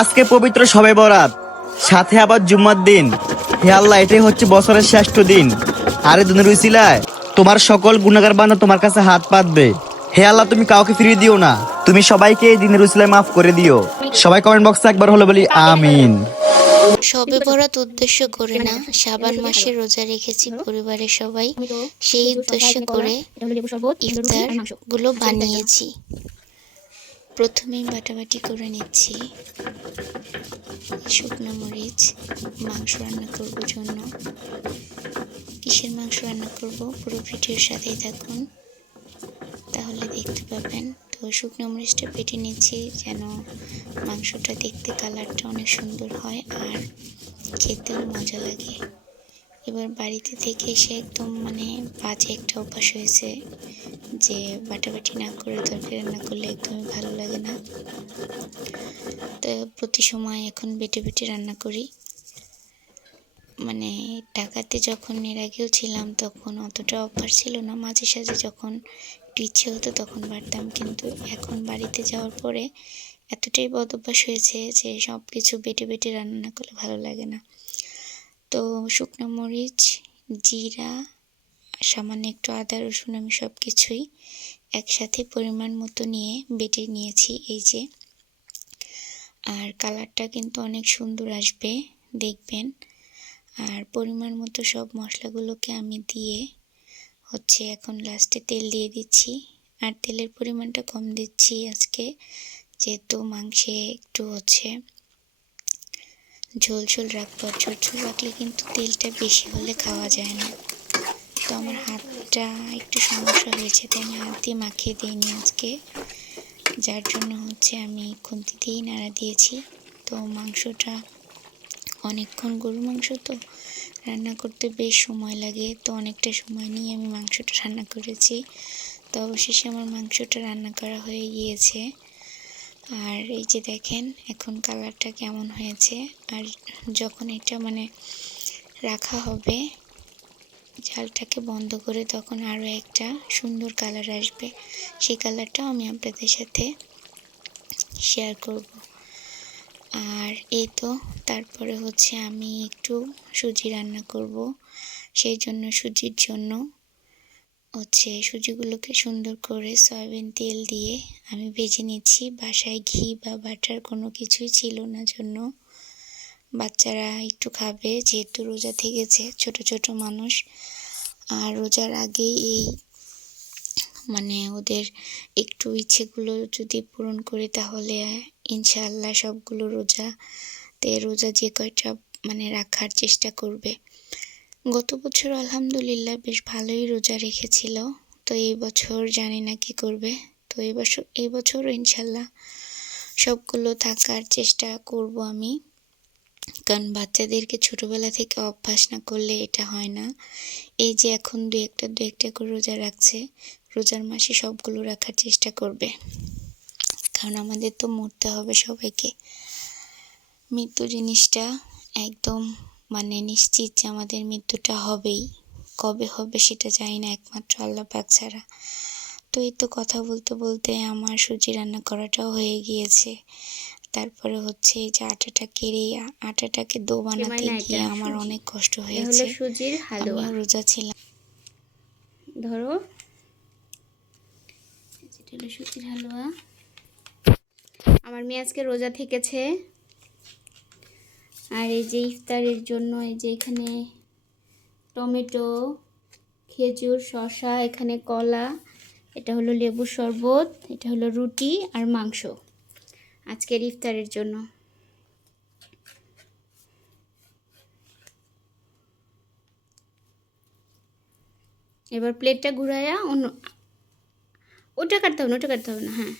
আজকে পবিত্র সবে বরাত। সাথে আবার জুম্মার দিন। হে আল্লাহ, এটাই হচ্ছে বছরের শ্রেষ্ঠ দিন। আরে দুনের উসিলায়, তোমার সকল গুণাগার বান্ধব তোমার কাছে হাত পাতবে। হে আল্লাহ, তুমি কাউকে ফিরিয়ে দিও না। তুমি সবাইকে এই দিনের উসিলায় মাফ করে দিও। সবাই কমেন্ট বক্সে একবার হলো বলি আমিন। সবে বরাত উদ্দেশ্য করে না, শাবান মাসে রোজা রেখেছি পরিবারের সবাই। সেই উদ্দেশ্য করে ইফতারগুলো বানিয়েছি। প্রথমেই বাটাবাটি করে নিচ্ছি। শুকনো মরিচ, মাংস রান্না করব জন্য। কিসের মাংস রান্না করব? পুরো ভিডিওর সাথেই থাকুন। তাহলে দেখতে পাবেন। তো শুকনো মরিচটা পেটে নিচ্ছি যেন মাংসটা দেখতে কালারটা অনেক সুন্দর হয় আর খেতেও মজা লাগে। এবার বাড়িতে থেকে এসে একদম মানে বাজে একটা অভ্যাস হয়েছে যে বাটাবাটি না করে তরকারি রান্না করলে একদমই ভালো লাগে না। তো প্রতি সময় এখন বেটে বেটে রান্না করি। মানে ঢাকাতে যখন এর আগেও ছিলাম তখন অতটা অফার ছিল না। মাঝে সাঝে যখন একটু ইচ্ছে হতো তখন বাড়তাম। কিন্তু এখন বাড়িতে যাওয়ার পরে এতটাই বদ অভ্যাস হয়েছে যে সব কিছু বেটে বেটে রান্না করলে ভালো লাগে না। তো শুকনো মরিচ, জিরা সামান্য একটু আদা, রসুন আমি সব কিছুই একসাথে পরিমাণ মতো নিয়ে বেটে নিয়েছি এই যে। আর কালারটা কিন্তু অনেক সুন্দর আসবে, দেখবেন। আর পরিমাণ মতো সব মশলাগুলোকে আমি দিয়ে হচ্ছে এখন লাস্টে তেল দিয়ে দিচ্ছি। আর তেলের পরিমাণটা কম দিচ্ছি আজকে, যেহেতু মাংসে একটু হচ্ছে ঝোল ঝোল রাখব। আর ঝোল ঝোল রাখলে কিন্তু তেলটা বেশি হলে খাওয়া যায় না। তো আমার হাতটা একটু সমস্যা হয়েছে, তাই আমি হাত দিয়ে মাখিয়ে দিইনি আজকে। যার জন্য হচ্ছে আমি খুন্তি দিয়েই নাড়া দিয়েছি। তো মাংসটা অনেকক্ষণ গরু মাংস তো রান্না করতে বেশ সময় লাগে। তো অনেকটা সময় নিয়ে আমি মাংসটা রান্না করেছি। তো অবশেষে আমার মাংসটা রান্না করা হয়ে গিয়েছে। আর এই যে দেখেন, এখন কালারটা কেমন হয়েছে? আর যখন এটা মানে রাখা হবে, জালটাকে বন্ধ করে তখন আরও একটা সুন্দর কালার আসবে। সেই কালারটাও আমি আপনাদের সাথে শেয়ার করব। আর এই তো, তারপরে হচ্ছে আমি একটু সুজি রান্না করব। সেই জন্য সুজির জন্য হচ্ছে সুজিগুলোকে সুন্দর করে সয়াবিন তেল দিয়ে আমি ভেজে নিচ্ছি। বাসায় ঘি বা বাটার কোনো কিছুই ছিল না জন্য। বাচ্চারা একটু খাবে, যেহেতু রোজা থেকেছে, ছোট ছোট মানুষ। আর রোজার আগেই এই মানে ওদের একটু ইচ্ছেগুলো যদি পূরণ করি তাহলে ইনশাআল্লাহ সবগুলো রোজা তে রোজা যে কয়টা মানে রাখার চেষ্টা করবে। গত বছর আলহামদুলিল্লাহ বেশ ভালোই রোজা রেখেছিল। তো এই বছর জানি না কি করবে। তো এই বছর, এই বছরও ইনশাল্লাহ সবগুলো থাকার চেষ্টা করব আমি। কারণ বাচ্চাদেরকে ছোটোবেলা থেকে অভ্যাস না করলে এটা হয় না। এই যে এখন দু একটা দু একটা করে রোজা রাখছে, রোজার মাসে সবগুলো রাখার চেষ্টা করবে। কারণ আমাদের তো মরতে হবে সবাইকে। মৃত্যু জিনিসটা একদম মানে নিশ্চিত যে আমাদের মৃত্যুটা হবেই। কবে হবে সেটা জানি না একমাত্র আল্লাহ পাক ছাড়া। তো এই তো কথা বলতে বলতে আমার সুজি রান্না করাটাও হয়ে গিয়েছে। তারপরে হচ্ছে এই যে আটাটা কেড়ে আটাটাকে দো বানাতে গিয়ে আমার অনেক কষ্ট হয়েছে। সুজির হালুয়া। রোজা ছিলাম। ধরো। সুজির হালুয়া। আমার মেয়ে আজকে রোজা থেকেছে। আর এই যে ইফতারের জন্য এই যে এখানে টমেটো, খেজুর, শসা, এখানে কলা, এটা হলো লেবুর শরবত, এটা হলো রুটি আর মাংস আজকের ইফতারের জন্য। এবার প্লেটটা ঘুরাইয়া অন্য ওটা কাটতে হবে না, ওটা কাটতে হবে না হ্যাঁ।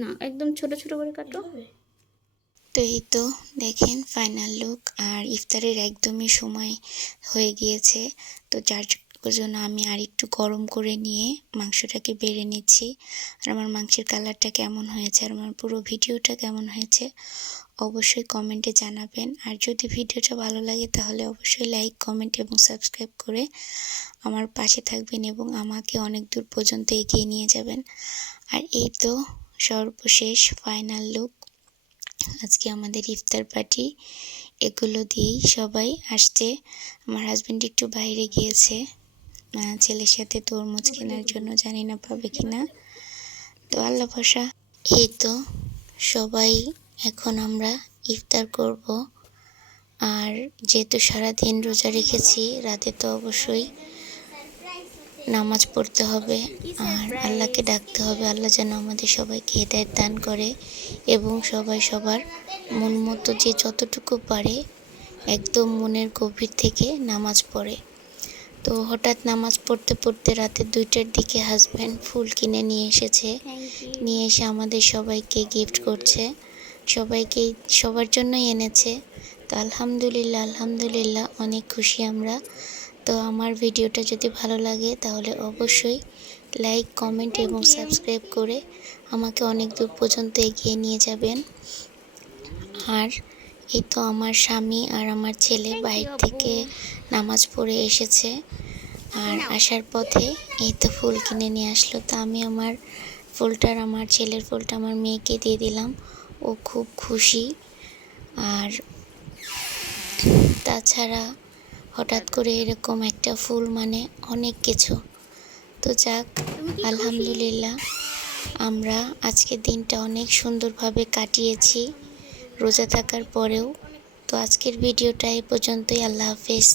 না, একদম ছোট ছোট করে কাটো। তো এই তো, দেখেন ফাইনাল লুক আর ইফতারের একদমই সময় হয়ে গিয়েছে। তো যার জন্য আমি আর একটু গরম করে নিয়ে মাংসটাকে বেড়ে নিচ্ছি। আর আমার মাংসের কালারটা কেমন হয়েছে আর আমার পুরো ভিডিওটা কেমন হয়েছে অবশ্যই কমেন্টে জানাবেন। আর যদি ভিডিওটা ভালো লাগে তাহলে অবশ্যই লাইক কমেন্ট এবং সাবস্ক্রাইব করে আমার পাশে থাকবেন এবং আমাকে অনেক দূর পর্যন্ত এগিয়ে নিয়ে যাবেন। আর এই তো সর্বশেষ ফাইনাল লুক আজকে আমাদের ইফতার পার্টি। এগুলো দিয়েই সবাই আসছে। আমার হাজব্যান্ড একটু বাইরে গিয়েছে। ছেলের সাথে তরমুজ কেনার জন্য জানি না পাবে কিনা। তো আল্লাহ ভরসা। এই তো সবাই এখন আমরা ইফতার করব। আর যেহেতু সারাদিন রোজা রেখেছি, রাতে তো অবশ্যই নামাজ পড়তে হবে আর আল্লাহকে ডাকতে হবে। আল্লাহ যেন আমাদের সবাইকে হেদায়ত দান করে এবং সবাই সবার মন মতো যে যতটুকু পারে একদম মনের গভীর থেকে নামাজ পড়ে। তো হঠাৎ নামাজ পড়তে পড়তে রাতে দুইটার দিকে হাজব্যান্ড ফুল কিনে নিয়ে এসেছে। নিয়ে এসে আমাদের সবাইকে গিফট করছে। সবাইকে সবার জন্যই এনেছে। তো আলহামদুলিল্লাহ আলহামদুলিল্লাহ অনেক খুশি আমরা। তো আমার ভিডিওটা যদি ভালো লাগে তাহলে অবশ্যই লাইক কমেন্ট এবং সাবস্ক্রাইব করে আমাকে অনেক দূর পর্যন্ত এগিয়ে নিয়ে যাবেন। আর এই তো আমার স্বামী আর আমার ছেলে বাইরে থেকে নামাজ পড়ে এসেছে। আর আসার পথে এই তো ফুল কিনে নিয়ে আসলো। তা আমি আমার ফুলটার আমার ছেলের ফুলটা আমার মেয়েকে দিয়ে দিলাম। ও খুব খুশি। আর তাছাড়া হঠাৎ করে এরকম একটা ফুল মানে অনেক কিছু। তো যাক আলহামদুলিল্লাহ আমরা আজকের দিনটা অনেক সুন্দরভাবে কাটিয়েছি। রোজা থাকার পরেও। তো আজকের ভিডিওটা এই পর্যন্তই। আল্লাহ হাফেজ।